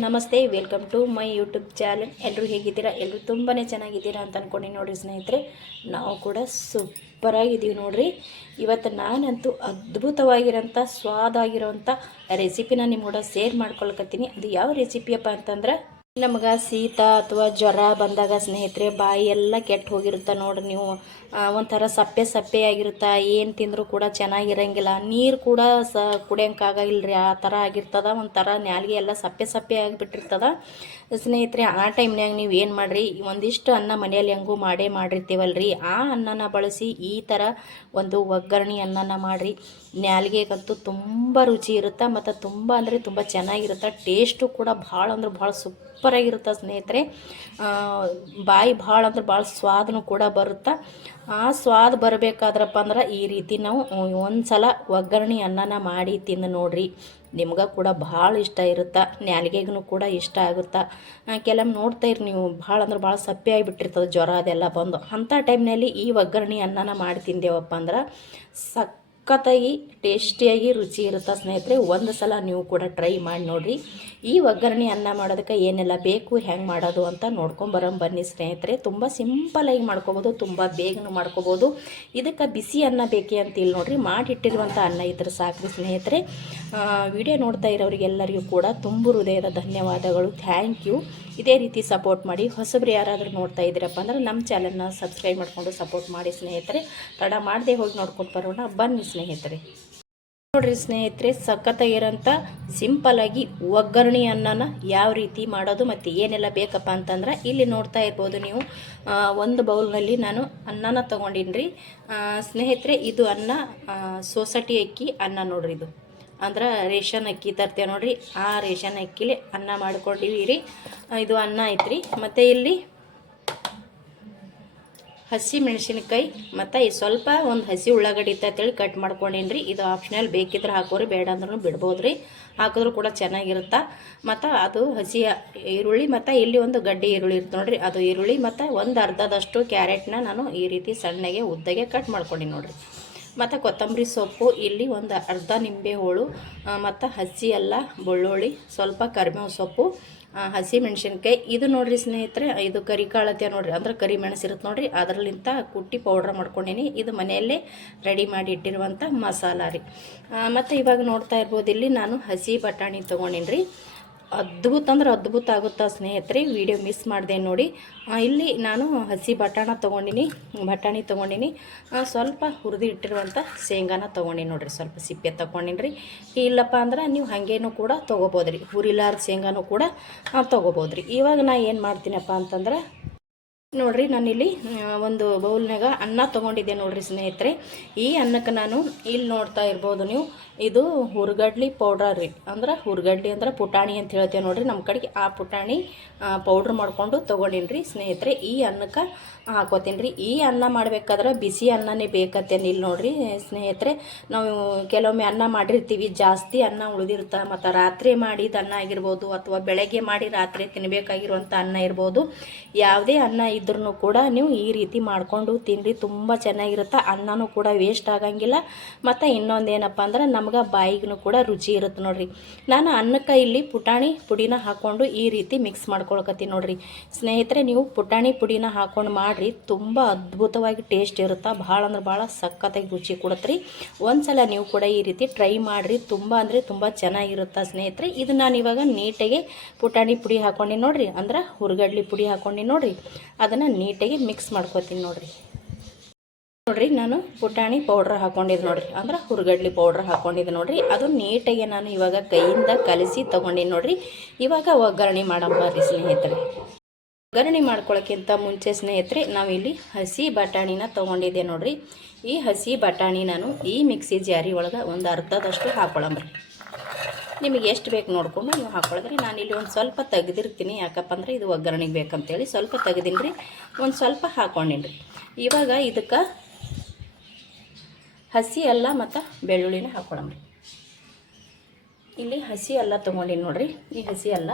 ನಮಸ್ತೆ, welcome to my YouTube channel. ಎಲ್ಲರೂ ಹೇಗಿದ್ದೀರಾ? ಎಲ್ಲರೂ ತುಂಬಾ ಚೆನ್ನಾಗಿದ್ದೀರಾ ಅಂತ ಅಂದ್ಕೊಂಡು ನೋಡಿರಿ ಸ್ನೇಹಿತರೆ. ನಾವು ಕೂಡ ಸೂಪರಾಗಿದ್ದೀವಿ ನೋಡಿರಿ. ಇವತ್ತು ನಾನಂತೂ ಅದ್ಭುತವಾಗಿರೋಂಥ ಸ್ವಾದಾಗಿರೋಂಥ ರೆಸಿಪಿನ ನಿಮ್ಮ ಕೂಡ ಶೇರ್ ಮಾಡ್ಕೊಳ್ಕತ್ತೀನಿ. ಅದು ಯಾವ ರೆಸಿಪಿಯಪ್ಪ ಅಂತಂದ್ರೆ, ನಮಗೆ ಶೀತ ಅಥವಾ ಜ್ವರ ಬಂದಾಗ ಸ್ನೇಹಿತರೆ ಬಾಯಿ ಎಲ್ಲ ಕೆಟ್ಟು ಹೋಗಿರುತ್ತೆ ನೋಡ್ರಿ. ನೀವು ಒಂಥರ ಸಪ್ಪೆ ಸಪ್ಪೆ ಆಗಿರುತ್ತೆ, ಏನು ತಿಂದರೂ ಕೂಡ ಚೆನ್ನಾಗಿರಂಗಿಲ್ಲ, ನೀರು ಕೂಡ ಕುಡಿಯೋಕ್ಕಾಗಿಲ್ಲರಿ, ಆ ಥರ ಆಗಿರ್ತದ. ಒಂಥರ ನಾಲಿಗೆ ಎಲ್ಲ ಸಪ್ಪೆ ಸಪ್ಪೆ ಆಗಿಬಿಟ್ಟಿರ್ತದ ಸ್ನೇಹಿತರೆ. ಆ ಟೈಮ್ನಾಗ ನೀವು ಏನು ಮಾಡಿರಿ, ಒಂದಿಷ್ಟು ಅನ್ನ ಮನೆಯಲ್ಲಿ ಹೆಂಗೂ ಮಾಡಿರ್ತೀವಲ್ರಿ, ಆ ಅನ್ನನ ಬಳಸಿ ಈ ಥರ ಒಂದು ಒಗ್ಗರಣೆ ಅನ್ನನ ಮಾಡಿರಿ. ನಾಲಿಗೆಗಂತೂ ತುಂಬ ರುಚಿ ಇರುತ್ತೆ ಮತ್ತು ತುಂಬ ಅಂದರೆ ತುಂಬ ಚೆನ್ನಾಗಿರುತ್ತೆ. ಟೇಸ್ಟು ಕೂಡ ಭಾಳ ಅಂದ್ರೆ ಭಾಳ ಸೂಪರಾಗಿರುತ್ತೆ ಸ್ನೇಹಿತರೆ. ಬಾಯಿ ಭಾಳ ಅಂದ್ರೆ ಭಾಳ ಸ್ವಾದನೂ ಕೂಡ ಬರುತ್ತೆ. ಆ ಸ್ವಾದ ಬರಬೇಕಾದ್ರಪ್ಪ ಅಂದ್ರೆ ಈ ರೀತಿ ನಾವು ಒಂದು ಸಲ ಒಗ್ಗರಣೆ ಅನ್ನನ ಮಾಡಿ ತಿಂದು ನೋಡಿರಿ. ನಿಮ್ಗೆ ಕೂಡ ಭಾಳ ಇಷ್ಟ ಇರುತ್ತೆ, ನಾಲಿಗೆಗೂ ಕೂಡ ಇಷ್ಟ ಆಗುತ್ತೆ. ಕೆಲವೊಮ್ಮೆ ನೋಡ್ತಾಯಿರಿ ನೀವು, ಭಾಳ ಅಂದ್ರೆ ಭಾಳ ಸಪ್ಪೆ ಆಗಿಬಿಟ್ಟಿರ್ತದೆ ಜ್ವರ ಅದೆಲ್ಲ ಬಂದು. ಅಂಥ ಟೈಮ್ನಲ್ಲಿ ಈ ಒಗ್ಗರಣೆ ಅನ್ನನ ಮಾಡಿ ತಿಂದೇವಪ್ಪ ಅಂದ್ರೆ ಸಖತ್ತಾಗಿ ಟೇಸ್ಟಿಯಾಗಿ ರುಚಿ ಇರುತ್ತೆ ಸ್ನೇಹಿತರೆ. ಒಂದು ಸಲ ನೀವು ಕೂಡ ಟ್ರೈ ಮಾಡಿ ನೋಡಿರಿ. ಈ ಒಗ್ಗರಣೆ ಅನ್ನ ಮಾಡೋದಕ್ಕೆ ಏನೆಲ್ಲ ಬೇಕು, ಹೆಂಗೆ ಮಾಡೋದು ಅಂತ ನೋಡ್ಕೊಂಬರೋಣ ಬನ್ನಿ ಸ್ನೇಹಿತರೆ. ತುಂಬ ಸಿಂಪಲಾಗಿ ಮಾಡ್ಕೊಬೋದು, ತುಂಬ ಬೇಗನೂ ಮಾಡ್ಕೊಬೋದು. ಇದಕ್ಕೆ ಬಿಸಿ ಅನ್ನ ಬೇಕೇ ಅಂತ ಇಲ್ಲಿ ನೋಡಿರಿ, ಮಾಡಿಟ್ಟಿರುವಂಥ ಅನ್ನ ಇದ್ರೆ ಸಾಕ್ರಿ ಸ್ನೇಹಿತರೆ. ವಿಡಿಯೋ ನೋಡ್ತಾ ಇರೋರಿಗೆಲ್ಲರಿಗೂ ಕೂಡ ತುಂಬ ಹೃದಯದ ಧನ್ಯವಾದಗಳು, ಥ್ಯಾಂಕ್ ಯು. ಇದೇ ರೀತಿ ಸಪೋರ್ಟ್ ಮಾಡಿ. ಹೊಸಬ್ರು ಯಾರಾದರೂ ನೋಡ್ತಾ ಇದ್ದೀರಪ್ಪ ಅಂದ್ರೆ ನಮ್ಮ ಚಾನಲ್ನ ಸಬ್ಸ್ಕ್ರೈಬ್ ಮಾಡಿಕೊಂಡು ಸಪೋರ್ಟ್ ಮಾಡಿ ಸ್ನೇಹಿತರೆ. ತಡ ಮಾಡದೆ ಹೋಗಿ ನೋಡ್ಕೊಂಡು ಬರೋಣ ಬನ್ನಿ ಸ್ನೇಹಿತರೆ. ನೋಡಿರಿ ಸ್ನೇಹಿತರೆ, ಸಖತ್ತಾಗಿರೋಂಥ ಸಿಂಪಲಾಗಿ ಒಗ್ಗರಣೆ ಅನ್ನನ ಯಾವ ರೀತಿ ಮಾಡೋದು ಮತ್ತು ಏನೆಲ್ಲ ಬೇಕಪ್ಪ ಅಂತಂದ್ರೆ ಇಲ್ಲಿ ನೋಡ್ತಾ ಇರ್ಬೋದು ನೀವು. ಒಂದು ಬೌಲ್ನಲ್ಲಿ ನಾನು ಅನ್ನನ ತೊಗೊಂಡಿನಿ ರೀ ಸ್ನೇಹಿತರೆ. ಇದು ಅನ್ನ ಸೊಸೈಟಿ ಅಕ್ಕಿ ಅನ್ನ ನೋಡ್ರಿ. ಇದು ಅಂದ್ರೆ ರೇಷನ್ ಅಕ್ಕಿ ತರ್ತೇವೆ ನೋಡಿರಿ, ಆ ರೇಷನ್ ಅಕ್ಕಿಲಿ ಅನ್ನ ಮಾಡ್ಕೊಂಡಿವಿ ರೀ. ಇದು ಅನ್ನ ಐತ್ರಿ. ಮತ್ತು ಇಲ್ಲಿ ಹಸಿ ಮೆಣಸಿನ್ಕಾಯಿ ಮತ್ತು ಸ್ವಲ್ಪ ಒಂದು ಹಸಿ ಉಳ್ಳಾಗಡ್ಡಿ ಅಂತೇಳಿ ಕಟ್ ಮಾಡ್ಕೊಂಡೇನಿ ರೀ. ಇದು ಆಪ್ಷನಲ್, ಬೇಕಿದ್ರೆ ಹಾಕೋರಿ, ಬೇಡ ಅಂದ್ರೂ ಬಿಡ್ಬೋದು ರೀ. ಹಾಕಿದ್ರೂ ಕೂಡ ಚೆನ್ನಾಗಿರುತ್ತೆ. ಮತ್ತು ಅದು ಹಸಿ ಈರುಳ್ಳಿ ಮತ್ತು ಇಲ್ಲಿ ಒಂದು ಗಡ್ಡೆ ಈರುಳ್ಳಿ ಇರುತ್ತೆ ನೋಡಿರಿ, ಅದು ಈರುಳ್ಳಿ ಮತ್ತು ಒಂದು ಅರ್ಧದಷ್ಟು ಕ್ಯಾರೆಟ್ನ ನಾನು ಈ ರೀತಿ ಸಣ್ಣಗೆ ಉದ್ದಗೆ ಕಟ್ ಮಾಡ್ಕೊಂಡೀನಿ ನೋಡಿರಿ. ಮತ್ತು ಕೊತ್ತಂಬರಿ ಸೊಪ್ಪು, ಇಲ್ಲಿ ಒಂದು ಅರ್ಧ ನಿಂಬೆ ಹೋಳು ಮತ್ತು ಹಸಿ ಎಲ್ಲ ಬೆಳ್ಳುಳ್ಳಿ, ಸ್ವಲ್ಪ ಕರಿಬೇವು ಸೊಪ್ಪು, ಹಸಿ ಮೆಣಸಿನ್ಕಾಯಿ. ಇದು ನೋಡಿರಿ ಸ್ನೇಹಿತರೆ, ಇದು ಕರಿ ಕಾಳತ್ತೆ ನೋಡಿರಿ, ಅಂದ್ರೆ ಕರಿ ಮೆಣಸು ಇರುತ್ತೆ ನೋಡಿರಿ, ಅದರಲ್ಲಿಂತ ಕುಟ್ಟಿ ಪೌಡ್ರ್ ಮಾಡ್ಕೊಂಡೀನಿ. ಇದು ಮನೆಯಲ್ಲೇ ರೆಡಿ ಮಾಡಿ ಇಟ್ಟಿರುವಂಥ ಮಸಾಲ ರೀ. ಮತ್ತು ಇವಾಗ ನೋಡ್ತಾ ಇರ್ಬೋದು, ಇಲ್ಲಿ ನಾನು ಹಸಿ ಬಟಾಣಿ ತೊಗೊಂಡಿನಿ ರೀ. ಅದ್ಭುತ ಅಂದ್ರೆ ಅದ್ಭುತ ಆಗುತ್ತಾ ಸ್ನೇಹಿತರೆ, ವಿಡಿಯೋ ಮಿಸ್ ಮಾಡಿದೆ ನೋಡಿ. ಇಲ್ಲಿ ನಾನು ಹಸಿ ಬಟಾಣಿ ತೊಗೊಂಡಿನಿ. ಸ್ವಲ್ಪ ಹುರಿದು ಇಟ್ಟಿರುವಂಥ ಶೇಂಗಾನ ತೊಗೊಂಡಿನಿ ನೋಡಿರಿ, ಸ್ವಲ್ಪ ಸಿಪ್ಪೆ ತೊಗೊಂಡಿನಿ ರೀ. ಇಲ್ಲಪ್ಪ ಅಂದ್ರೆ ನೀವು ಹಾಗೇನೂ ಕೂಡ ತೊಗೋಬೋದು ರೀ, ಹುರಿಲಾರ್ದ ಶೇಂಗಾನೂ ಕೂಡ ತೊಗೋಬೋದು ರೀ. ಇವಾಗ ನಾ ಏನು ಮಾಡ್ತೀನಪ್ಪ ಅಂತಂದ್ರೆ ನೋಡಿರಿ, ನಾನಿಲ್ಲಿ ಒಂದು ಬೌಲ್ನಾಗ ಅನ್ನ ತೊಗೊಂಡಿದ್ದೆ ನೋಡಿರಿ ಸ್ನೇಹಿತರೆ. ಈ ಅನ್ನಕ್ಕೆ ನಾನು ಇಲ್ಲಿ ನೋಡ್ತಾ ಇರ್ಬೋದು ನೀವು, ಇದು ಹುರ್ಗಡ್ಲಿ ಪೌಡ್ರ್ ರೀ. ಅಂದ್ರೆ ಹುರ್ಗಡ್ಲಿ ಅಂದ್ರೆ ಪುಟಾಣಿ ಅಂತ ಹೇಳ್ತೇವೆ ನೋಡಿರಿ ನಮ್ಮ ಕಡೆಗೆ. ಆ ಪುಟಾಣಿ ಪೌಡ್ರ್ ಮಾಡ್ಕೊಂಡು ತೊಗೊಂಡಿನಿ ರೀ ಸ್ನೇಹಿತರೆ. ಈ ಅನ್ನಕ್ಕೆ ಹಾಕೋತೀನಿ ರೀ. ಈ ಅನ್ನ ಮಾಡಬೇಕಾದ್ರೆ ಬಿಸಿ ಅನ್ನನೇ ಬೇಕತ್ತೇನು ಇಲ್ಲಿ ನೋಡಿರಿ ಸ್ನೇಹಿತರೆ. ನಾವು ಕೆಲವೊಮ್ಮೆ ಅನ್ನ ಮಾಡಿರ್ತೀವಿ, ಜಾಸ್ತಿ ಅನ್ನ ಉಳಿದಿರುತ್ತೆ, ಮತ್ತು ರಾತ್ರಿ ಮಾಡಿದ ಅನ್ನ ಆಗಿರ್ಬೋದು ಅಥವಾ ಬೆಳಗ್ಗೆ ಮಾಡಿ ರಾತ್ರಿ ತಿನ್ನಬೇಕಾಗಿರುವಂಥ ಅನ್ನ ಇರ್ಬೋದು. ಯಾವುದೇ ಅನ್ನ ಇದ್ರೂ ಕೂಡ ನೀವು ಈ ರೀತಿ ಮಾಡಿಕೊಂಡು ತಿನ್ನಿರಿ, ತುಂಬ ಚೆನ್ನಾಗಿರುತ್ತೆ. ಅನ್ನನೂ ಕೂಡ ವೇಸ್ಟ್ ಆಗಂಗಿಲ್ಲ. ಮತ್ತು ಇನ್ನೊಂದೇನಪ್ಪ ಅಂದ್ರೆ ನಮ್ಗೆ ಬಾಯಿಗೂ ಕೂಡ ರುಚಿ ಇರುತ್ತೆ ನೋಡಿರಿ. ನಾನು ಅನ್ನಕ್ಕೆ ಇಲ್ಲಿ ಪುಟಾಣಿ ಪುಡಿನ ಹಾಕ್ಕೊಂಡು ಈ ರೀತಿ ಮಿಕ್ಸ್ ಮಾಡ್ಕೊಳ್ಕತ್ತೀನಿ ನೋಡಿರಿ ಸ್ನೇಹಿತರೆ. ನೀವು ಪುಟಾಣಿ ಪುಡಿನ ಹಾಕ್ಕೊಂಡು ಮಾಡಿರಿ, ತುಂಬ ಅದ್ಭುತವಾಗಿ ಟೇಸ್ಟ್ ಇರುತ್ತೆ. ಭಾಳ ಅಂದ್ರೆ ಭಾಳ ಸಖತ್ತಾಗಿ ರುಚಿ ಕೊಡುತ್ತೆ ರೀ. ಒಂದು ಸಲ ನೀವು ಕೂಡ ಈ ರೀತಿ ಟ್ರೈ ಮಾಡಿರಿ, ತುಂಬ ಅಂದರೆ ತುಂಬ ಚೆನ್ನಾಗಿರುತ್ತೆ ಸ್ನೇಹಿತರೆ. ಇದು ನಾನು ಇವಾಗ ನೀಟಾಗಿ ಪುಟಾಣಿ ಪುಡಿ ಹಾಕ್ಕೊಂಡು ನೋಡಿರಿ, ಅಂದ್ರೆ ಹುರ್ಗಡ್ಲಿ ಪುಡಿ ಹಾಕ್ಕೊಂಡು ನೋಡಿರಿ, ಅದನ್ನು ನೀಟಾಗಿ ಮಿಕ್ಸ್ ಮಾಡ್ಕೊತೀನಿ ನೋಡಿರಿ. ನಾನು ಪುಟಾಣಿ ಪೌಡ್ರ್ ಹಾಕ್ಕೊಂಡಿದ್ದು ನೋಡಿರಿ, ಅಂದ್ರೆ ಹುರ್ಗಡ್ಲಿ ಪೌಡ್ರ್ ಹಾಕ್ಕೊಂಡಿದ್ದೆ ನೋಡಿರಿ. ಅದು ನೀಟಾಗಿ ನಾನು ಇವಾಗ ಕೈಯಿಂದ ಕಲಸಿ ತೊಗೊಂಡಿನಿ ನೋಡಿರಿ. ಇವಾಗ ಒಗ್ಗರಣೆ ಮಾಡಂಬರ್ರಿ ಸ್ನೇಹಿತರೆ. ಒಗ್ಗರಣೆ ಮಾಡ್ಕೊಳ್ಳೋಕ್ಕಿಂತ ಮುಂಚೆ ಸ್ನೇಹಿತರೆ, ನಾವಿಲ್ಲಿ ಹಸಿ ಬಟಾಣಿನ ತೊಗೊಂಡಿದ್ದೆ ನೋಡಿರಿ. ಈ ಹಸಿ ಬಟಾಣಿ ನಾನು ಈ ಮಿಕ್ಸಿ ಜಾರಿ ಒಳಗೆ ಒಂದು ಅರ್ಧದಷ್ಟು ಹಾಕ್ಕೊಳ್ಳಂಬ್ರಿ. ನಿಮಗೆ ಎಷ್ಟು ಬೇಕು ನೋಡ್ಕೊಂಡು ನೀವು ಹಾಕ್ಕೊಳ್ಳೋದ್ರಿ. ನಾನಿಲ್ಲಿ ಒಂದು ಸ್ವಲ್ಪ ತೆಗೆದಿರ್ತೀನಿ, ಯಾಕಪ್ಪ ಅಂದ್ರೆ ಇದು ಒಗ್ಗರಣೆಗೆ ಬೇಕಂತೇಳಿ ಸ್ವಲ್ಪ ತೆಗೆದಿನಿ ರೀ. ಒಂದು ಸ್ವಲ್ಪ ಹಾಕ್ಕೊಂಡಿನಿ ರೀ. ಇವಾಗ ಇದಕ್ಕೆ ಹಸಿ ಅಲ್ಲ ಮತ್ತು ಬೆಳ್ಳುಳ್ಳಿನ ಹಾಕ್ಕೊಳ್ಳಂಬ್ರಿ. ಇಲ್ಲಿ ಹಸಿ ಅಲ್ಲ ತೊಗೊಂಡಿನಿ ನೋಡಿರಿ. ಈ ಹಸಿ ಅಲ್ಲ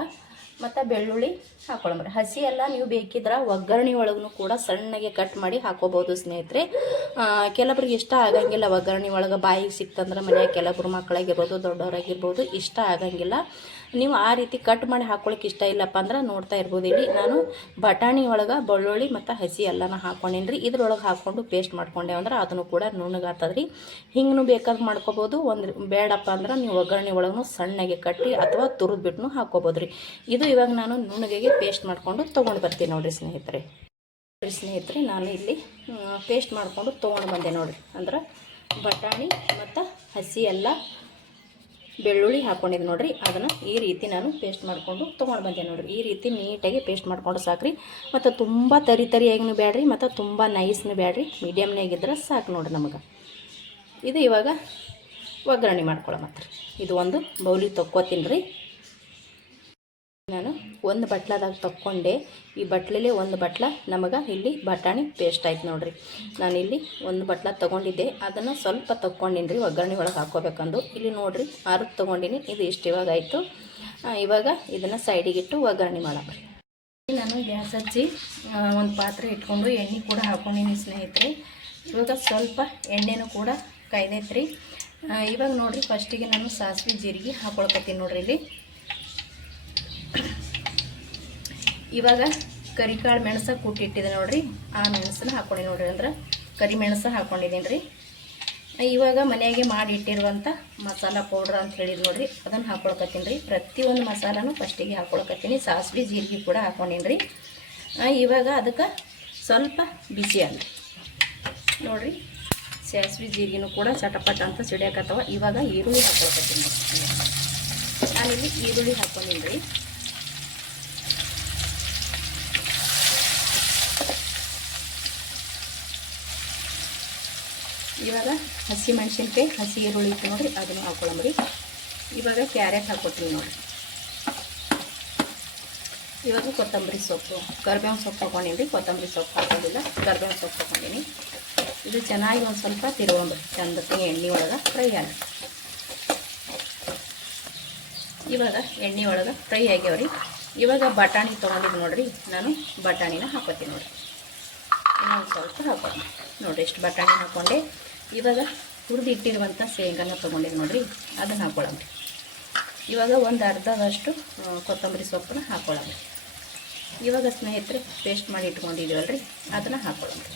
ಮತ್ತು ಬೆಳ್ಳುಳ್ಳಿ ಹಾಕೊಳ್ಳೋಮ್ರಿ. ಹಸಿ ಎಲ್ಲ ನೀವು ಬೇಕಿದ್ರೆ ಒಗ್ಗರಣೆ ಒಳಗೂ ಕೂಡ ಸಣ್ಣಗೆ ಕಟ್ ಮಾಡಿ ಹಾಕೋಬೋದು ಸ್ನೇಹಿತರೆ. ಕೆಲವ್ರಿಗೆ ಇಷ್ಟ ಆಗಂಗಿಲ್ಲ ಒಗ್ಗರಣೆ ಒಳಗೆ, ಬಾಯಿಗೆ ಸಿಕ್ತಂದ್ರೆ ಮನೆಯಾಗ ಕೆಲವ್ರು ಮಕ್ಕಳಾಗಿರ್ಬೋದು ದೊಡ್ಡವರಾಗಿರ್ಬೋದು ಇಷ್ಟ ಆಗಂಗಿಲ್ಲ. ನೀವು ಆ ರೀತಿ ಕಟ್ ಮಾಡಿ ಹಾಕ್ಕೊಳಕ್ಕೆ ಇಷ್ಟ ಇಲ್ಲಪ್ಪ ಅಂದ್ರೆ ನೋಡ್ತಾ ಇರ್ಬೋದು, ಇಲ್ಲಿ ನಾನು ಬಟಾಣಿ ಒಳಗೆ ಬೆಳ್ಳುಳ್ಳಿ ಮತ್ತು ಹಸಿ ಎಲ್ಲನ ಹಾಕ್ಕೊಂಡೇನಿ ರೀ. ಇದ್ರೊಳಗೆ ಹಾಕ್ಕೊಂಡು ಪೇಸ್ಟ್ ಮಾಡ್ಕೊಂಡೇವು ಅಂದ್ರೆ ಅದನ್ನು ಕೂಡ ನುಣ್ಣಗಾಗ್ತದ್ರಿ. ಹಿಂಗೂ ಬೇಕಾದ್ರೆ ಮಾಡ್ಕೋಬೋದು. ಒಂದು ಬೇಡಪ್ಪ ಅಂದ್ರೆ ನೀವು ಒಗ್ಗರಣೆ ಒಳಗೂ ಸಣ್ಣಗೆ ಕಟ್ಟಿ ಅಥವಾ ತುರಿದ್ಬಿಟ್ಟು ಹಾಕ್ಕೋಬೋದು ರೀ. ಇದು ಇವಾಗ ನಾನು ನುಣ್ಣಗೆ ಪೇಸ್ಟ್ ಮಾಡಿಕೊಂಡು ತೊಗೊಂಡು ಬರ್ತೀನಿ ನೋಡಿರಿ ಸ್ನೇಹಿತರೆ. ನಾನು ಇಲ್ಲಿ ಪೇಸ್ಟ್ ಮಾಡಿಕೊಂಡು ತೊಗೊಂಡು ಬಂದೆ ನೋಡಿರಿ. ಅಂದ್ರೆ ಬಟಾಣಿ ಮತ್ತು ಹಸಿ ಎಲ್ಲ ಬೆಳ್ಳುಳ್ಳಿ ಹಾಕ್ಕೊಂಡಿದ್ದು ನೋಡಿರಿ. ಅದನ್ನು ಈ ರೀತಿ ನಾನು ಪೇಸ್ಟ್ ಮಾಡಿಕೊಂಡು ತೊಗೊಂಡು ಬಂದೆ ನೋಡಿರಿ. ಈ ರೀತಿ ನೀಟಾಗಿ ಪೇಸ್ಟ್ ಮಾಡ್ಕೊಂಡು ಸಾಕ್ರಿ. ಮತ್ತು ತುಂಬ ತರಿಯಾಗಿನೂ ಬೇಡ್ರಿ ಮತ್ತು ತುಂಬ ನೈಸ್ನೂ ಬೇಡ್ರಿ, ಮೀಡಿಯಮ್ನಾಗಿದ್ರೆ ಸಾಕು ನೋಡಿರಿ ನಮಗೆ. ಇದು ಇವಾಗ ಒಗ್ಗರಣೆ ಮಾಡ್ಕೊಳ್ಳೋ ಮಾತ್ರ. ಇದು ಒಂದು ಬೌಲಿಗೆ ತೊಕ್ಕೋತೀನಿ ರೀ. ನಾನು ಒಂದು ಬಟ್ಲದಾಗ ತಕ್ಕೊಂಡೆ. ಈ ಬಟ್ಲಲ್ಲಿ ಒಂದು ಬಟ್ಲ ನಮಗೆ ಇಲ್ಲಿ ಬಟಾಣಿ ಪೇಸ್ಟ್ ಆಯ್ತು ನೋಡಿರಿ. ನಾನಿಲ್ಲಿ ಒಂದು ಬಟ್ಲ ತೊಗೊಂಡಿದ್ದೆ, ಅದನ್ನು ಸ್ವಲ್ಪ ತೊಗೊಂಡಿನಿ ರೀ ಒಗ್ಗರಣೆ ಒಳಗೆ ಹಾಕ್ಕೋಬೇಕಂದು. ಇಲ್ಲಿ ನೋಡಿರಿ ಅರ್ಧ ತೊಗೊಂಡಿನಿ. ಇದು ಇಷ್ಟು ಇವಾಗ ಆಯಿತು. ಇವಾಗ ಇದನ್ನು ಸೈಡಿಗಿಟ್ಟು ಒಗ್ಗರಣೆ ಮಾಡಮ್ರಿ. ನಾನು ಗ್ಯಾಸ್ ಹಚ್ಚಿ ಒಂದು ಪಾತ್ರೆ ಇಟ್ಕೊಂಡು ಎಣ್ಣೆ ಕೂಡ ಹಾಕ್ಕೊಂಡಿನಿ ಸ್ನೇಹಿತರೆ. ಇವಾಗ ಸ್ವಲ್ಪ ಎಣ್ಣೆನೂ ಕೂಡ ಕಾಯ್ದೈತೆ ರೀ. ಇವಾಗ ನೋಡಿರಿ ಫಸ್ಟಿಗೆ ನಾನು ಸಾಸಿವೆ ಜೀರಿಗೆ ಹಾಕ್ಕೊಳ್ಕತ್ತೀನಿ ನೋಡಿರಿ. ಇಲ್ಲಿ ಇವಾಗ ಕರಿಕಾಳು ಮೆಣಸು ಕೂಟಿಟ್ಟಿದೆ ನೋಡಿರಿ. ಆ ಮೆಣಸನ್ನ ಹಾಕ್ಕೊಂಡಿ ನೋಡಿರಿ. ಅಂದ್ರೆ ಕರಿಮೆಣಸು ಹಾಕ್ಕೊಂಡಿದ್ದೀನಿ ರೀ. ಇವಾಗ ಮನೆಯಾಗೆ ಮಾಡಿ ಇಟ್ಟಿರುವಂಥ ಮಸಾಲ ಪೌಡ್ರ್ ಅಂತ ಹೇಳಿದ್ರು ನೋಡಿರಿ, ಅದನ್ನು ಹಾಕ್ಕೊಳ್ಕತ್ತೀನಿ ರೀ. ಪ್ರತಿಯೊಂದು ಮಸಾಲನೂ ಫಸ್ಟಿಗೆ ಹಾಕ್ಕೊಳ್ಕತ್ತೀನಿ. ಸಾಸಿವೆ ಜೀರಿಗೆ ಕೂಡ ಹಾಕ್ಕೊಂಡಿನಿ ರೀ. ಇವಾಗ ಅದಕ್ಕೆ ಸ್ವಲ್ಪ ಬಿಸಿ ಅಲ್ಲ ನೋಡಿರಿ. ಸಾಸಿವೆ ಜೀರಿಗೆನೂ ಕೂಡ ಚಟಪಟ ಅಂತ ಸಿಡಿಯಾಕತ್ತವ. ಇವಾಗ ಈರುಳ್ಳಿ ಹಾಕ್ಕೊಳ್ಕತ್ತೀನಿ. ನಾನಿಲ್ಲಿ ಈರುಳ್ಳಿ ಹಾಕ್ಕೊಂಡಿನಿ ರೀ. ಇವಾಗ ಹಸಿ ಮೆಣಸಿನ್ಕಾಯಿ, ಹಸಿ ಈರುಳ್ಳಿ ಇತ್ತು ನೋಡಿರಿ, ಅದನ್ನು ಹಾಕ್ಕೊಳ್ಳಂಬ್ರಿ. ಇವಾಗ ಕ್ಯಾರೆಟ್ ಹಾಕ್ಕೊಡ್ತೀನಿ ನೋಡಿರಿ. ಇವಾಗ ಕೊತ್ತಂಬರಿ ಸೊಪ್ಪು, ಕರಿಬೇವಿನ ಸೊಪ್ಪು ತೊಗೊಂಡಿನಿ ರೀ. ಕೊತ್ತಂಬರಿ ಸೊಪ್ಪು ಹಾಕೋದಿಲ್ಲ, ಕರಿಬೇವಿನ ಸೊಪ್ಪು ತೊಗೊಂಡಿನಿ. ಇದು ಚೆನ್ನಾಗಿ ಒಂದು ಸ್ವಲ್ಪ ತಿರುವಂಬ್ರಿ, ಚಂದಕ್ಕೆ ಎಣ್ಣೆ ಒಳಗೆ ಫ್ರೈ ಆಗಿ. ಇವಾಗ ಎಣ್ಣೆ ಒಳಗೆ ಫ್ರೈ ಆಗ್ಯಾವ್ರಿ. ಇವಾಗ ಬಟಾಣಿ ತೊಗೊಂಡಿದ್ದು ನೋಡಿರಿ. ನಾನು ಬಟಾಣಿನ ಹಾಕೋತೀನಿ ನೋಡಿರಿ. ಇನ್ನೊಂದು ಸ್ವಲ್ಪ ಹಾಕೋಣ ನೋಡಿರಿ. ಎಷ್ಟು ಬಟಾಣಿ ಹಾಕ್ಕೊಂಡೆ. ಇವಾಗ ಹುರಿದು ಇಟ್ಟಿರುವಂಥ ಶೇಂಗಾನ ತೊಗೊಂಡಿದ್ದು ನೋಡಿರಿ, ಅದನ್ನು ಹಾಕ್ಕೊಳ್ಳಂಬ್ರಿ. ಇವಾಗ ಒಂದು ಅರ್ಧದಷ್ಟು ಕೊತ್ತಂಬರಿ ಸೊಪ್ಪನ್ನ ಹಾಕ್ಕೊಳ್ಳಂಬ್ರಿ. ಇವಾಗ ಸ್ನೇಹಿತರೆ ಪೇಸ್ಟ್ ಮಾಡಿ ಇಟ್ಕೊಂಡಿದ್ದೀವಲ್ರಿ, ಅದನ್ನು ಹಾಕ್ಕೊಳ್ಳಂಬ್ರಿ.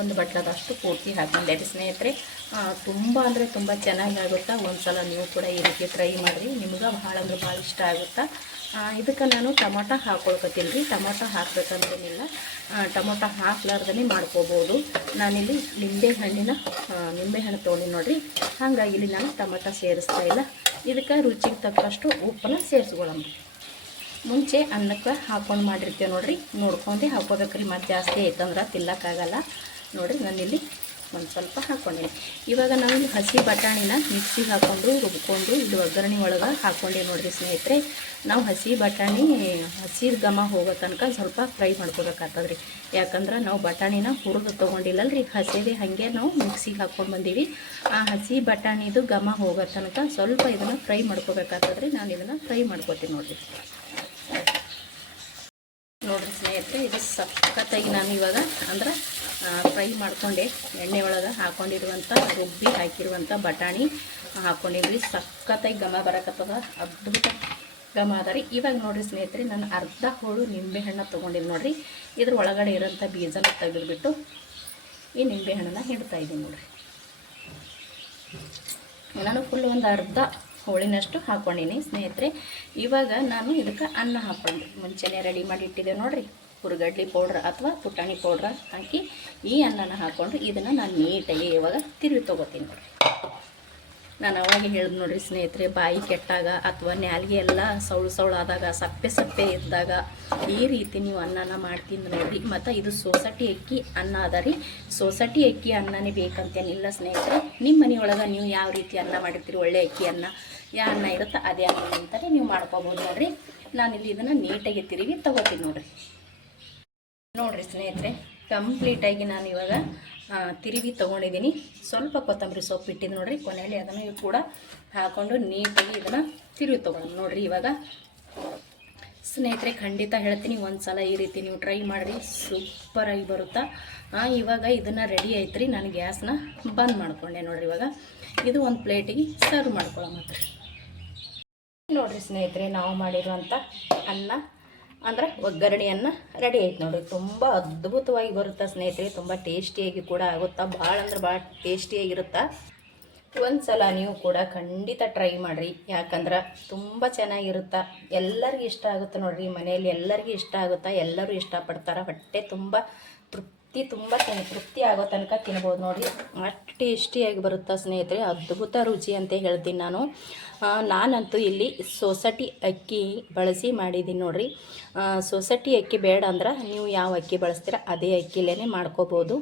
ಒಂದು ಬಟ್ಲದಷ್ಟು ಪೂರ್ತಿ ಹಾಕ್ಕೊಂಡೆ ರೀ ಸ್ನೇಹಿತರೆ. ತುಂಬ ಅಂದರೆ ತುಂಬ ಚೆನ್ನಾಗಿ ಆಗುತ್ತಾ. ಒಂದು ಸಲ ನೀವು ಕೂಡ ಈ ರೀತಿ ಟ್ರೈ ಮಾಡಿರಿ, ನಿಮ್ಗೆ ಭಾಳ ಅಂದ್ರೆ ಭಾಳ ಇಷ್ಟ ಆಗುತ್ತಾ. ಇದಕ್ಕೆ ನಾನು ಟೊಮೊಟೊ ಹಾಕ್ಕೊಳ್ಕತ್ತೀನಿ ರೀ. ಟೊಮೊಟೊ ಹಾಕ್ಬೇಕಂತೇನಿಲ್ಲ, ಟೊಮೊಟೊ ಹಾಕ್ಲಾರ್ದೇ ಮಾಡ್ಕೋಬೋದು. ನಾನಿಲ್ಲಿ ನಿಂಬೆಹಣ್ಣು ತೊಗೊಂಡಿನಿ ನೋಡಿರಿ. ಹಾಗಾಗಿ ಇಲ್ಲಿ ನಾನು ಟೊಮೊಟೊ ಸೇರಿಸ್ತಾ ಇಲ್ಲ. ಇದಕ್ಕೆ ರುಚಿಗೆ ತಕ್ಕಷ್ಟು ಉಪ್ಪನ್ನು ಸೇರಿಸ್ಕೊಳ್ಳಂಬ್ರಿ. ಮುಂಚೆ ಅನ್ನಕ್ಕೆ ಹಾಕ್ಕೊಂಡು ಮಾಡಿರ್ತೀವಿ ನೋಡಿರಿ, ನೋಡ್ಕೊಂಡು ಹಾಕ್ಕೋಬೇಕ್ರಿ. ಮತ್ತು ಜಾಸ್ತಿ ಆಯ್ತಂದ್ರೆ ತಿನ್ನಕ್ಕಾಗಲ್ಲ ನೋಡಿರಿ. ನಾನಿಲ್ಲಿ ಒಂದು ಸ್ವಲ್ಪ ಹಾಕ್ಕೊಂಡಿನಿ. ಇವಾಗ ನಾವಿಲ್ಲಿ ಹಸಿ ಬಟಾಣಿನ ಮಿಕ್ಸಿಗೆ ಹಾಕ್ಕೊಂಡು ರುಬ್ಕೊಂಡು ಇಲ್ಲಿ ಒಗ್ಗರಣೆ ಒಳಗೆ ಹಾಕ್ಕೊಂಡೆ ನೋಡಿರಿ ಸ್ನೇಹಿತರೆ. ನಾವು ಹಸಿ ಬಟಾಣಿ ಹಸಿ ಘಮ ಹೋಗೋ ತನಕ ಸ್ವಲ್ಪ ಫ್ರೈ ಮಾಡ್ಕೋಬೇಕಾಗ್ತದ್ರಿ. ಯಾಕಂದ್ರೆ ನಾವು ಬಟಾಣಿನ ಹುರಿದು ತೊಗೊಂಡಿಲ್ಲಲ್ರಿ, ಹಸಿದೇ ಹಾಗೆ ನಾವು ಮಿಕ್ಸಿಗೆ ಹಾಕ್ಕೊಂಡು ಬಂದೀವಿ. ಆ ಹಸಿ ಬಟಾಣಿದು ಘಮ ಹೋಗೋ ತನಕ ಸ್ವಲ್ಪ ಇದನ್ನು ಫ್ರೈ ಮಾಡ್ಕೋಬೇಕಾಗ್ತದ್ರಿ. ನಾನು ಇದನ್ನು ಫ್ರೈ ಮಾಡ್ಕೋತೀನಿ ನೋಡಿರಿ ಸ್ನೇಹಿತರೆ. ಇದು ಸಖತ್ತಾಗಿ ನಾನು ಇವಾಗ ಅಂದ್ರೆ ಫ್ರೈ ಮಾಡ್ಕೊಂಡೆ ಎಣ್ಣೆ ಒಳಗೆ ಹಾಕ್ಕೊಂಡಿರುವಂಥ ರುಬ್ಬಿ ಹಾಕಿರುವಂಥ ಬಟಾಣಿ ಹಾಕ್ಕೊಂಡಿದ್ವಿ. ಸಖತ್ತಾಗಿ ಘಮ ಬರಕತ್ತದ, ಅದ್ಭುತ ಘಮ ಅದ ರೀ. ಇವಾಗ ನೋಡಿರಿ ಸ್ನೇಹಿತರೆ, ನಾನು ಅರ್ಧ ಹೋಳು ನಿಂಬೆಹಣ್ಣು ತೊಗೊಂಡಿದ್ದು ನೋಡಿರಿ. ಇದ್ರ ಒಳಗಡೆ ಇರೋಂಥ ಬೀಜನ ತೆಗೆದುಬಿಟ್ಟು ಈ ನಿಂಬೆಹಣ್ಣನ್ನು ಹಿಂಡ್ತಾಯಿದ್ದೀನಿ ನೋಡಿರಿ. ನಾನು ಫುಲ್ ಒಂದು ಅರ್ಧ ಹೋಳಿನಷ್ಟು ಹಾಕ್ಕೊಂಡಿನಿ ಸ್ನೇಹಿತರೆ. ಇವಾಗ ನಾನು ಇದಕ್ಕೆ ಅನ್ನ ಹಾಕ್ಕೊಂಡೆ. ಮುಂಚೆನೇ ರೆಡಿ ಮಾಡಿ ಇಟ್ಟಿದ್ದೆ ನೋಡಿರಿ, ಹುರುಗಡ್ಲಿ ಪೌಡ್ರ್ ಅಥವಾ ಪುಟಾಣಿ ಪೌಡ್ರ ಹಾಕಿ ಈ ಅನ್ನನ ಹಾಕ್ಕೊಂಡು ಇದನ್ನು ನಾನು ನೀಟಾಗಿ ಇವಾಗ ತಿರುವಿ ತೊಗೋತೀನಿ ನೋಡಿರಿ. ನಾನು ಅವಾಗ ಹೇಳಿದ್ ನೋಡಿರಿ ಸ್ನೇಹಿತರೆ, ಬಾಯಿ ಕೆಟ್ಟಾಗ ಅಥವಾ ನ್ಯಾಲ್ಗೆ ಎಲ್ಲ ಸೌಳು ಆದಾಗ, ಸಪ್ಪೆ ಇದ್ದಾಗ ಈ ರೀತಿ ನೀವು ಅನ್ನನ ಮಾಡ್ತೀನಿ ನೋಡಿರಿ. ಮತ್ತು ಇದು ಸೊಸೈಟಿ ಅಕ್ಕಿ ಅನ್ನ ಅದ ರೀ. ಸೊಸೈಟಿ ಅಕ್ಕಿ ಅನ್ನನೇ ಬೇಕಂತೇನಿಲ್ಲ ಸ್ನೇಹಿತರೆ. ನಿಮ್ಮ ಮನೆಯೊಳಗೆ ನೀವು ಯಾವ ರೀತಿ ಅನ್ನ ಮಾಡಿರ್ತೀರಿ, ಒಳ್ಳೆ ಅಕ್ಕಿ ಅನ್ನ ಯಾವ ಅನ್ನ ಇರುತ್ತೆ ಅದೇ ಅನ್ನ ಅಂತಾರೆ ನೀವು ಮಾಡ್ಕೋಬೋದು ನೋಡಿರಿ. ನಾನಿಲ್ಲಿ ಇದನ್ನು ನೀಟಾಗಿ ತಿರುಗಿ ತೊಗೋತೀನಿ ನೋಡಿರಿ ಸ್ನೇಹಿತರೆ. ಕಂಪ್ಲೀಟಾಗಿ ನಾನು ಇವಾಗ ತಿರುವಿ ತೊಗೊಂಡಿದ್ದೀನಿ. ಸ್ವಲ್ಪ ಕೊತ್ತಂಬರಿ ಸೊಪ್ಪು ಇಟ್ಟಿದ್ದು ನೋಡಿರಿ ಕೊನೆಯಲ್ಲಿ, ಅದನ್ನು ಕೂಡ ಹಾಕ್ಕೊಂಡು ನೀಟಾಗಿ ಇದನ್ನು ತಿರುವಿ ತೊಗೊಂಡು ನೋಡಿರಿ. ಇವಾಗ ಸ್ನೇಹಿತರೆ ಖಂಡಿತ ಹೇಳ್ತೀನಿ, ಒಂದು ಸಲ ಈ ರೀತಿ ನೀವು ಟ್ರೈ ಮಾಡಿರಿ, ಸೂಪರಾಗಿ ಬರುತ್ತಾ. ಇವಾಗ ಇದನ್ನು ರೆಡಿ ಆಯ್ತು ರೀ. ನಾನು ಗ್ಯಾಸ್ನ ಬಂದ್ ಮಾಡಿಕೊಂಡೆ ನೋಡಿರಿ. ಇವಾಗ ಇದು ಒಂದು ಪ್ಲೇಟಿಗೆ ಸರ್ವ್ ಮಾಡ್ಕೊಳ್ಳೋ ಮಾತ್ರ ನೋಡಿರಿ ಸ್ನೇಹಿತರೆ. ನಾವು ಮಾಡಿರುವಂಥ ಅನ್ನ ಅಂದರೆ ಒಗ್ಗರಣೆ ಅನ್ನ ರೆಡಿ ಆಯ್ತು ನೋಡಿರಿ. ತುಂಬ ಅದ್ಭುತವಾಗಿ ಬರುತ್ತೆ ಸ್ನೇಹಿತರೆ, ತುಂಬ ಟೇಸ್ಟಿಯಾಗಿ ಕೂಡ ಆಗುತ್ತಾ. ಭಾಳ ಅಂದ್ರೆ ಭಾಳ ಟೇಸ್ಟಿಯಾಗಿರುತ್ತಾ. ಒಂದು ಸಲ ನೀವು ಕೂಡ ಖಂಡಿತ ಟ್ರೈ ಮಾಡಿರಿ, ಯಾಕಂದ್ರೆ ತುಂಬ ಚೆನ್ನಾಗಿರುತ್ತೆ. ಎಲ್ಲರಿಗೂ ಇಷ್ಟ ಆಗುತ್ತೆ ನೋಡಿರಿ. ಮನೆಯಲ್ಲಿ ಎಲ್ಲರಿಗೂ ಇಷ್ಟ ಆಗುತ್ತಾ, ಎಲ್ಲರೂ ಇಷ್ಟಪಡ್ತಾರೆ. ಹೊಟ್ಟೆ ತುಂಬ ತೃಪ್ತಿ ಆಗೋ ತನಕ ತಿನ್ಬೋದು ನೋಡಿರಿ. ಅಷ್ಟು ಟೇಸ್ಟಿಯಾಗಿ ಬರುತ್ತೆ ಸ್ನೇಹಿತರೆ, ಅದ್ಭುತ ರುಚಿ ಅಂತ ಹೇಳ್ತೀನಿ ನಾನು. ನಾನಂತೂ ಇಲ್ಲಿ ಸೊಸೈಟಿ ಅಕ್ಕಿ ಬಳಸಿ ಮಾಡಿದ್ದೀನಿ ನೋಡಿರಿ. ಸೊಸೈಟಿ ಅಕ್ಕಿ ಬೇಡ ಅಂದ್ರೆ ನೀವು ಯಾವ ಅಕ್ಕಿ ಬಳಸ್ತೀರ ಅದೇ ಅಕ್ಕಿಲೇ ಮಾಡ್ಕೋಬೋದು.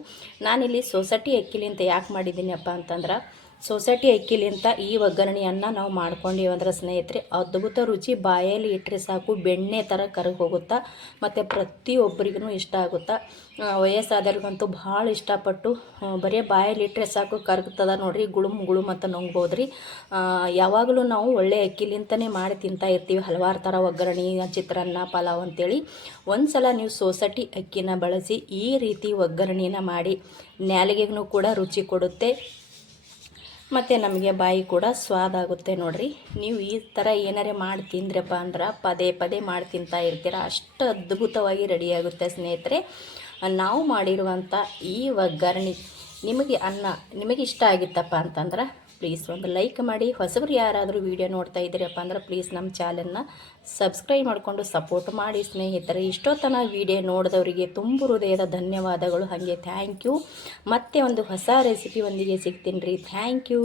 ನಾನಿಲ್ಲಿ ಸೊಸೈಟಿ ಅಕ್ಕಿಲಿಂತ ಯಾಕೆ ಮಾಡಿದ್ದೀನಪ್ಪ ಅಂತಂದ್ರೆ, ಸೊಸೈಟಿ ಅಕ್ಕಿಲಿಂತ ಈ ಒಗ್ಗರಣೆಯನ್ನು ನಾವು ಮಾಡ್ಕೊಂಡೀವಿ ಅಂದ್ರೆ ಸ್ನೇಹಿತರೆ, ಅದ್ಭುತ ರುಚಿ. ಬಾಯಲ್ಲಿ ಇಟ್ಟರೆ ಸಾಕು ಬೆಣ್ಣೆ ಥರ ಕರಗಿ ಹೋಗುತ್ತಾ. ಮತ್ತು ಪ್ರತಿಯೊಬ್ಬರಿಗೂ ಇಷ್ಟ ಆಗುತ್ತಾ. ವಯಸ್ಸಾದವ್ರಿಗಂತೂ ಭಾಳ ಇಷ್ಟಪಟ್ಟು ಬರೀ ಬಾಯಲ್ಲಿ ಇಟ್ಟರೆ ಸಾಕು ಕರಗ್ತದ ನೋಡಿರಿ, ಗುಳುಮ್ ಅಂತ ನುಂಗ್ಬೋದು ರೀ. ಯಾವಾಗಲೂ ನಾವು ಒಳ್ಳೆ ಅಕ್ಕಿಲಿಂತನೇ ಮಾಡಿ ತಿಂತಾ ಇರ್ತೀವಿ, ಹಲವಾರು ಥರ ಒಗ್ಗರಣೆ, ಚಿತ್ರಾನ್ನ, ಪಲಾವ್ ಅಂತೇಳಿ. ಒಂದು ಸಲ ನೀವು ಸೊಸೈಟಿ ಅಕ್ಕಿನ ಬಳಸಿ ಈ ರೀತಿ ಒಗ್ಗರಣೆನ ಮಾಡಿ, ನಾಲಿಗೆಗೂ ಕೂಡ ರುಚಿ ಕೊಡುತ್ತೆ, ಮತ್ತು ನಮಗೆ ಬಾಯಿ ಕೂಡ ಸ್ವಾದ ಆಗುತ್ತೆ ನೋಡಿರಿ. ನೀವು ಈ ಥರ ಏನಾರೇ ಮಾಡಿ ತಿಂದ್ರಪ್ಪ ಅಂದ್ರೆ ಪದೇ ಮಾಡಿ ತಿಂತಾ ಇರ್ತೀರ. ಅಷ್ಟು ಅದ್ಭುತವಾಗಿ ರೆಡಿಯಾಗುತ್ತೆ ಸ್ನೇಹಿತರೆ. ನಾವು ಮಾಡಿರುವಂಥ ಈ ಒಗ್ಗರಣೆ ನಿಮಗೆ ಇಷ್ಟ ಆಗಿತ್ತಪ್ಪ ಅಂತಂದ್ರೆ ಪ್ಲೀಸ್ ಒಂದು ಲೈಕ್ ಮಾಡಿ. ಹೊಸಬ್ರು ಯಾರಾದರೂ ವಿಡಿಯೋ ನೋಡ್ತಾ ಇದ್ದೀರಪ್ಪ ಅಂದ್ರೆ ಪ್ಲೀಸ್ ನಮ್ಮ ಚಾನಲ್ನ ಸಬ್ಸ್ಕ್ರೈಬ್ ಮಾಡಿಕೊಂಡು ಸಪೋರ್ಟ್ ಮಾಡಿ ಸ್ನೇಹಿತರೆ. ಇಷ್ಟೊತ್ತನ ವಿಡಿಯೋ ನೋಡಿದವರಿಗೆ ತುಂಬ ಹೃದಯದ ಧನ್ಯವಾದಗಳು. ಹಾಗೆ ಥ್ಯಾಂಕ್ ಯು. ಮತ್ತೆ ಒಂದು ಹೊಸ ರೆಸಿಪಿ ಒಂದಿಗೆ ಸಿಗ್ತೀನಿ ರೀ. Thank you.